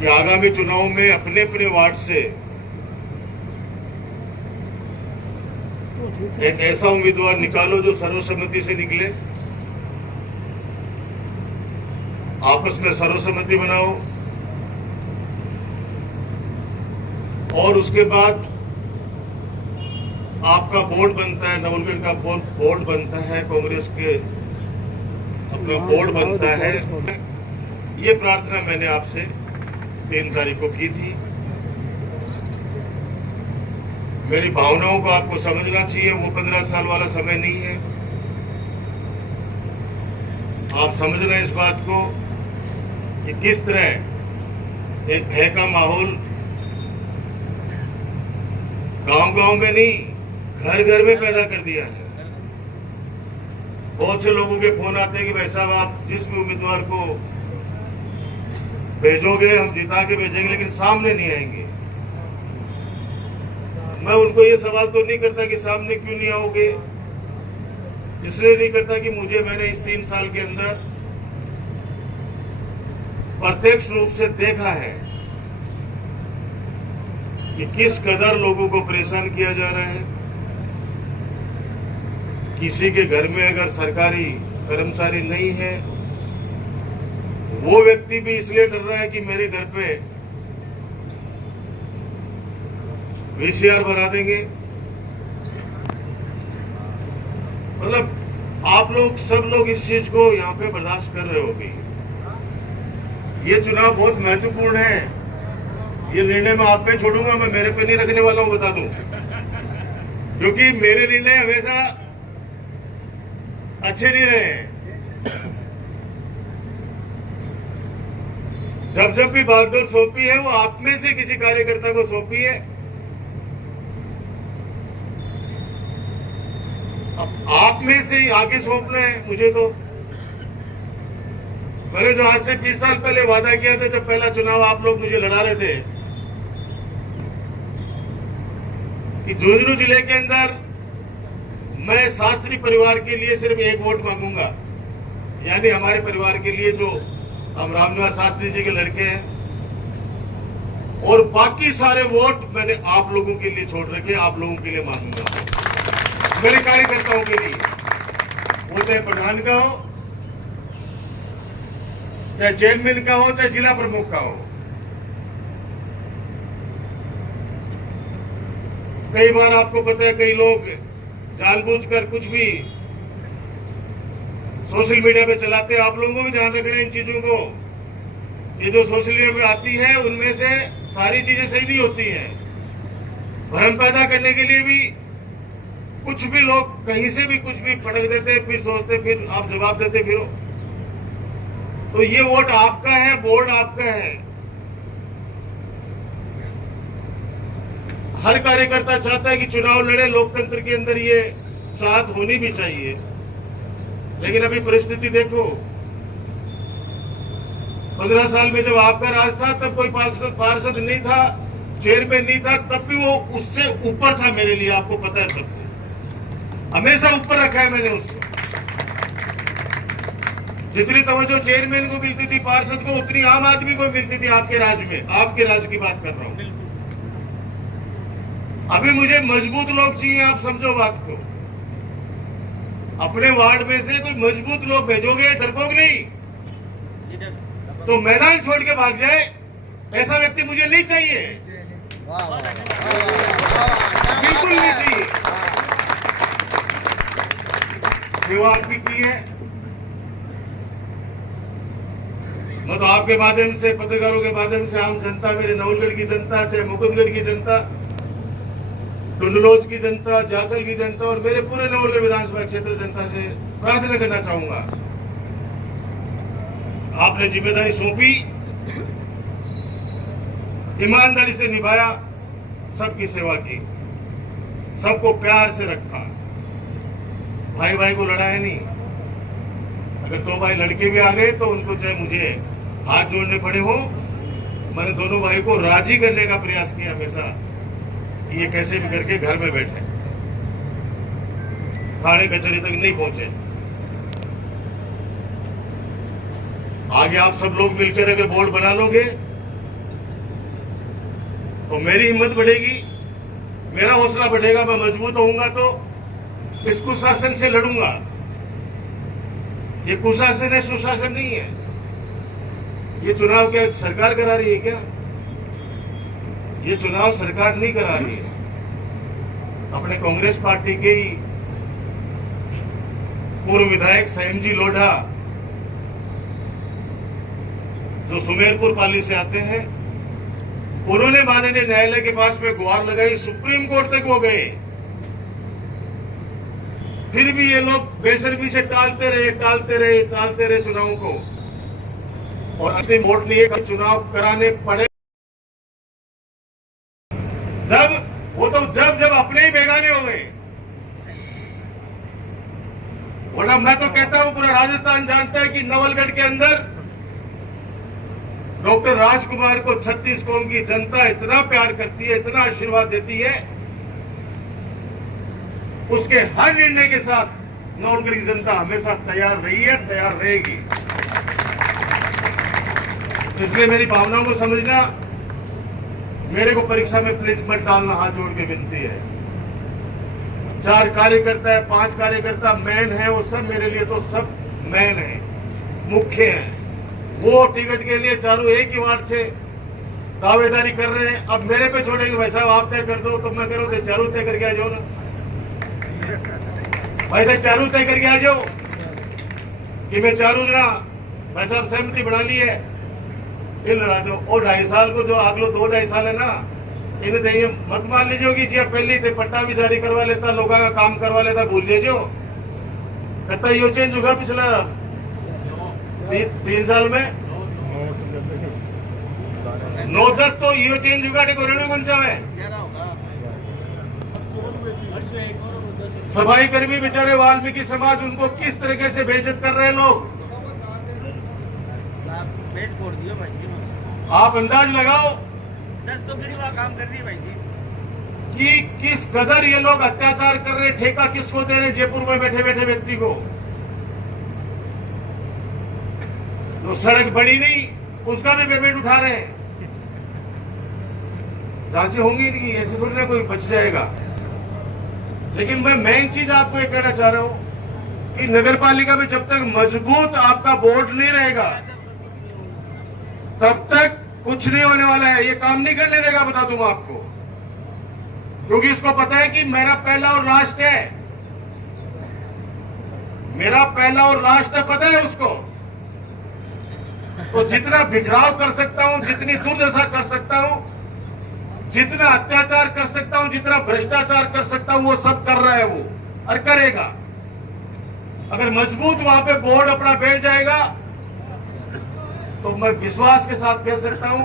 कि आगामी चुनाव में अपने अपने वार्ड से एक ऐसा उम्मीदवार निकालो जो सर्वसम्मति से निकले, आपस में सर्वसम्मति बनाओ और उसके बाद आपका बोर्ड बनता है, नवलगढ़ का बोर्ड बनता है, कांग्रेस के अपना बोर्ड बनता है। ये प्रार्थना मैंने आपसे 3 तारीख को की थी। मेरी भावनाओं को आपको समझना चाहिए, वो 15 साल वाला समय नहीं है। आप समझ रहे हैं इस बात को कि किस तरह एक भय का माहौल गांव-गांव में नहीं, घर-घर में पैदा कर दिया है। बहुत से लोगों के फोन आते हैं कि भाई साहब आप जिस भी उम्मीदवार को भेजोगे हम जिता के भेजेंगे, लेकिन सामने नहीं आएंगे। मैं उनको ये सवाल तो नहीं करता कि सामने क्यों नहीं आओगे, इसलिए नहीं करता कि मैंने इस 3 साल के अंदर प्रत्यक्ष रूप से देखा है कि किस कदर लोगों को परेशान किया जा रहा है। किसी के घर में अगर सरकारी कर्मचारी नहीं है, वो व्यक्ति भी इसलिए डर रहा है कि मेरे घर पे वीसीआर बना देंगे। मतलब आप लोग सब लोग इस चीज को यहाँ पे बर्दाश्त कर रहे होंगे। ये चुनाव बहुत महत्वपूर्ण है। ये निर्णय मैं आप पे छोड़ूंगा, मैं मेरे पे नहीं रखने वाला हूं, बता दूं, क्योंकि मेरे निर्णय हमेशा अच्छे नहीं रहे। जब भी भागदौड़ सौंपी है वो आप में से किसी कार्यकर्ता को सौंपी है। अब आप में से ही आगे सौंपना है मुझे। तो मैंने जो आज से 20 साल पहले वादा किया था, जब पहला चुनाव आप लोग मुझे लड़ा रहे थे कि झुंझुनू जिले के अंदर मैं शास्त्री परिवार के लिए सिर्फ 1 वोट मांगूंगा, यानी हमारे परिवार के लिए जो हम रामनिवास शास्त्री जी के लड़के हैं, और बाकी सारे वोट मैंने आप लोगों के लिए छोड़ रखे, आप लोगों के लिए मांगूंगा, मेरे कार्यकर्ताओं के लिए। वो चाहे प्रधान का हो, चाहे चेयरमैन का हो, चाहे जिला प्रमुख का हो। कई बार आपको पता है कई लोग जानबूझकर कुछ भी सोशल मीडिया पे चलाते हैं। आप लोगों को भी ध्यान रखना है इन चीजों को। ये जो सोशल मीडिया पे आती है उनमें से सारी चीजें सही नहीं होती हैं। भ्रम पैदा करने के लिए भी कुछ भी लोग कहीं से भी कुछ भी पटक देते, फिर सोचते, फिर आप जवाब देते फिरो। तो ये वोट आपका है, बोर्ड आपका है। हर कार्यकर्ता चाहता है कि चुनाव लड़े, लोकतंत्र के अंदर ये चाहत होनी भी चाहिए। लेकिन अभी परिस्थिति देखो, 15 साल में जब आपका राज था तब कोई पार्षद नहीं था, चेयरमैन नहीं था, तब भी वो उससे ऊपर था मेरे लिए। आपको पता है, सबको हमेशा ऊपर रखा है मैंने उसको। जितनी तवज्जो चेयरमैन को मिलती थी, पार्षद को, उतनी आम आदमी को मिलती थी आपके राज में। आपके राज की बात कर रहा हूं। अभी मुझे मजबूत लोग चाहिए, आप समझो बात को। अपने वार्ड में से कोई मजबूत लोग भेजोगे, डरपोक नहीं, तो मैदान छोड़ के भाग जाए, ऐसा व्यक्ति मुझे नहीं चाहिए, बिल्कुल नहीं चाहिए। सेवा आपकी की है, मैं तो आपके माध्यम से, पत्रकारों के माध्यम से आम जनता, मेरे नवलगढ़ की जनता, चाहे मुकुंदगढ़ की जनता, टुंडलोज की जनता, जाखल की जनता और मेरे पूरे नवलगढ़ विधानसभा क्षेत्र जनता से प्रार्थना करना चाहूंगा। आपने जिम्मेदारी सौंपी, ईमानदारी से निभाया, सबकी सेवा की, सबको प्यार से रखा, भाई भाई को लड़ाया नहीं। अगर 2 भाई लड़के भी आ गए तो उनको चाहे मुझे हाथ जोड़ने पड़े हो, मैंने दोनों भाई को राजी करने का प्रयास किया हमेशा। ये कैसे भी करके घर में बैठे, थाने कचहरी तक नहीं पहुंचे। आगे आप सब लोग मिलकर अगर बोर्ड बना लोगे तो मेरी हिम्मत बढ़ेगी, मेरा हौसला बढ़ेगा, मैं मजबूत होऊंगा तो इस कुशासन से लड़ूंगा। ये कुशासन है, सुशासन नहीं है। ये चुनाव क्या सरकार करा रही है क्या? ये चुनाव सरकार नहीं करा रही है। अपने कांग्रेस पार्टी के ही पूर्व विधायक संयमजी लोढ़ा जो सुमेरपुर पाली से आते हैं, उन्होंने माननीय न्यायालय के पास में गुहार लगाई, सुप्रीम कोर्ट तक वो गए, फिर भी ये लोग बेशर्मी से टालते रहे चुनाव को। और अंतिम वोट नहीं है, चुनाव कराने पड़े जब अपने ही बेगाने हो गए। वरना मैं तो कहता हूं पूरा राजस्थान जानता है कि नवलगढ़ के अंदर डॉक्टर राजकुमार को 36 कौम की जनता इतना प्यार करती है, इतना आशीर्वाद देती है, उसके हर निर्णय के साथ नवलगढ़ की जनता हमेशा तैयार रही है, तैयार रहेगी। इसलिए मेरी भावनाओं को समझना, मेरे को परीक्षा में प्लीज मत डालना, हाथ जोड़ के विनती है। 4 कार्यकर्ता है, 5 कार्यकर्ता मैन है, वो सब मेरे लिए तो सब मैन है, मुख्य है। वो टिकट के लिए चारों एक ही वार्ड से दावेदारी कर रहे हैं। अब मेरे पे छोड़ेंगे, भाई साहब आप तय कर दो, तो मैं करो तो चारों तय करके आ जाओ ना भाई, तो चारों तय करके आ जाओ कि मैं चारों जना भाई साहब सहमति बना ली है, इन लड़ा दो। और 2.5 साल को जो अगलो 2-2.5 साल है ना, इन्हें तो ये मत मान लीजिए कि जी पहले थे पट्टा भी जारी करवा लेता, लोगों का काम करवा लेता, भूल लीजिए कहता यो चेंज होगा पिछला 3 साल में 9-10 तो यो चेंज होगा है। सफाई कर्मी बेचारे वाल्मीकि समाज, उनको किस तरीके से बेइज्जत कर रहे हैं लोग, आप अंदाज लगाओ 10 तो फिर वहाँ काम कर रही है भाई जी कि किस कदर ये लोग अत्याचार कर रहे हैं। ठेका किसको दे रहे हैं? जयपुर में बैठे बैठे व्यक्ति को। तो सड़क बड़ी नहीं, उसका भी पेमेंट उठा रहे हैं। जांचें होंगी नहीं, ऐसे थोड़ी ना कोई बच जाएगा। लेकिन मैं मेन चीज आपको ये कहना चाह रहा हूं कि नगर पालिका में जब तक मजबूत आपका बोर्ड नहीं रहेगा, तब तक कुछ नहीं होने वाला है। ये काम नहीं करने देगा, बता दूंगा आपको, क्योंकि इसको पता है कि मेरा पहला और लास्ट है, मेरा पहला और लास्ट है, पता है उसको। तो जितना बिखराव कर सकता हूं, जितनी दुर्दशा कर सकता हूं, जितना अत्याचार कर सकता हूं, जितना भ्रष्टाचार कर सकता हूं, वो सब कर रहा है वो, और करेगा। अगर मजबूत वहां पे बोर्ड अपना बैठ जाएगा, तो मैं विश्वास के साथ कह सकता हूं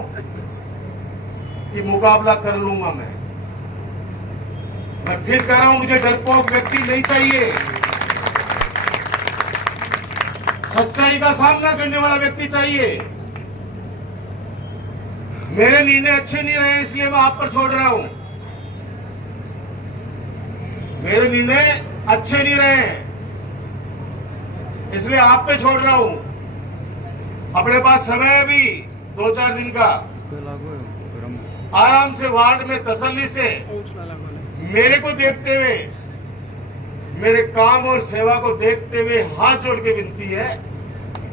कि मुकाबला कर लूंगा। मैं फिर कह रहा हूं, मुझे डरपोक व्यक्ति नहीं चाहिए, सच्चाई का सामना करने वाला व्यक्ति चाहिए। मेरे निर्णय अच्छे नहीं रहे, इसलिए मैं आप पर छोड़ रहा हूं। मेरे निर्णय अच्छे नहीं रहे, इसलिए आप पे छोड़ रहा हूं। अपने पास समय है अभी 2-4 दिन का, आराम से वार्ड में तसल्ली से मेरे को देखते हुए, मेरे काम और सेवा को देखते हुए हाथ जोड़ के विनती है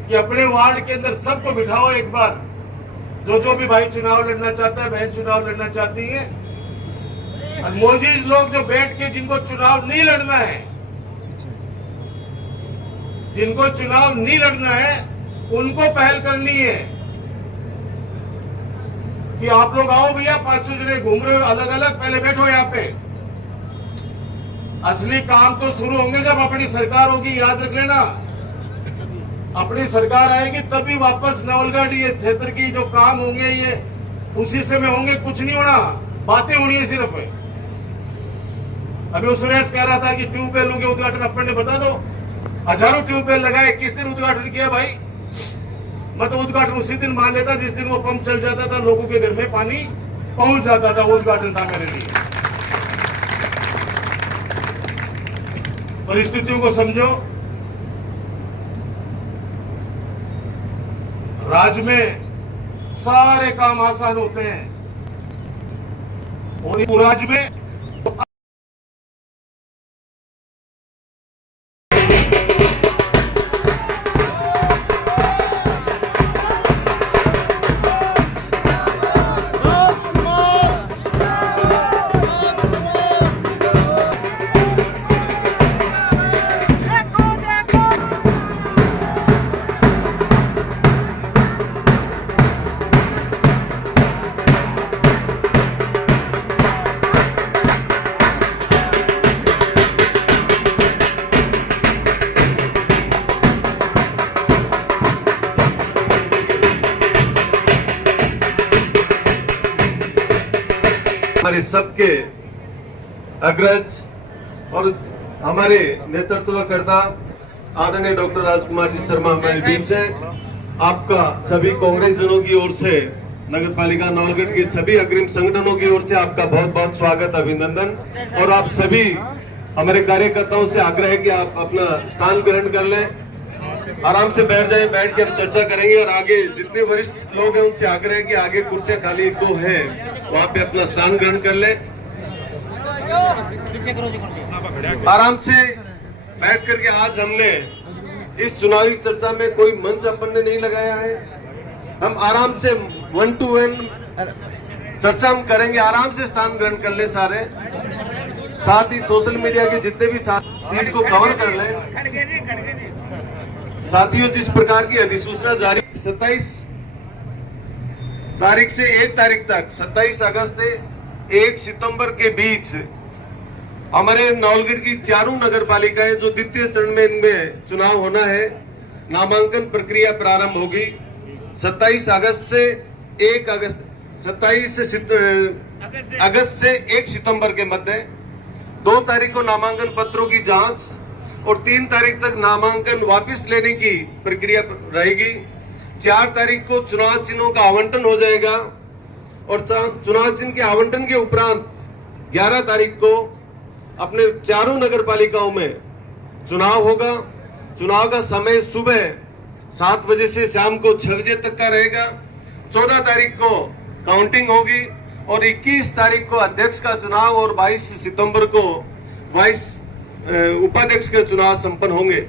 कि अपने वार्ड के अंदर सबको बिठाओ एक बार। जो भी भाई चुनाव लड़ना चाहता है, बहन चुनाव लड़ना चाहती है, और मोजीज लोग जो बैठ के, जिनको चुनाव नहीं लड़ना है, जिनको चुनाव नहीं लड़ना है, उनको पहल करनी है कि आप लोग आओ भैया, 500 जने घूम रहे हो अलग अलग, पहले बैठो यहाँ पे। असली काम तो शुरू होंगे जब अपनी सरकार होगी, याद रख लेना। अपनी सरकार आएगी तभी वापस नवलगढ़ ये क्षेत्र की जो काम होंगे, ये उसी समय होंगे। कुछ नहीं होना, बातें होनी है सिर्फ। अभी सुरेश कह रहा था कि ट्यूबवेलों के उद्घाटन अपन ने बता दो, हजारों ट्यूबवेल लगाए, किस दिन उद्घाटन किया भाई? मैं तो उद्घाटन उसी दिन मान लेता जिस दिन वो पंप चल जाता था, लोगों के घर में पानी पहुंच जाता था, वो उद्घाटन था मेरे लिए। परिस्थितियों को समझो। राज्य में सारे काम आसान होते हैं, और पूरा राज्य में हमारे सबके अग्रज और हमारे नेतृत्वकर्ता आदरणीय डॉक्टर राजकुमार जी शर्मा हमारे बीच हैं। आपका सभी कांग्रेस जनों की ओर से, नगर पालिका नौलगढ़ के सभी अग्रिम संगठनों की ओर से आपका बहुत बहुत स्वागत, अभिनंदन। और आप सभी हमारे कार्यकर्ताओं से आग्रह है कि आप अपना स्थान ग्रहण कर लें, आराम से बैठ जाएं, बैठ के हम चर्चा करेंगे। और आगे जितने वरिष्ठ लोग हैं उनसे आग्रह है कि आगे कुर्सियां खाली एक दो हैं, वहां पे अपना स्थान ग्रहण कर लें। आराम से बैठ करके आज हमने इस चुनावी चर्चा में कोई मंच अपन ने नहीं लगाया है। हम आराम से 1 to 1 चर्चा हम करेंगे, आराम से स्थान ग्रहण कर ले सारे। साथ ही सोशल मीडिया के जितने भी चीज को कवर कर लें। साथियों, जिस प्रकार की अधिसूचना जारी 27 तारीख से 1 तारीख तक, 27 अगस्त से 1 सितंबर के बीच हमारे नौलगढ़ की चारों नगर पालिकाएं जो द्वितीय चरण में इनमें चुनाव होना है, नामांकन प्रक्रिया प्रारंभ होगी। 27 अगस्त से 1 अगस्त 27 अगस्त से 1 सितंबर के मध्य 2 तारीख को नामांकन पत्रों की जांच और 3 तारीख तक नामांकन वापस लेने की प्रक्रिया रहेगी। 4 तारीख को चुनाव चिन्हों का आवंटन हो जाएगा और चुनाव चिन्ह के आवंटन के उपरांत 11 तारीख को अपने चारों नगर पालिकाओं में चुनाव होगा। चुनाव का समय सुबह 7 बजे से शाम को 6 बजे तक का रहेगा। 14 तारीख को काउंटिंग होगी और 21 तारीख को अध्यक्ष का चुनाव और 22 सितंबर को 22 उपाध्यक्ष के चुनाव संपन्न होंगे।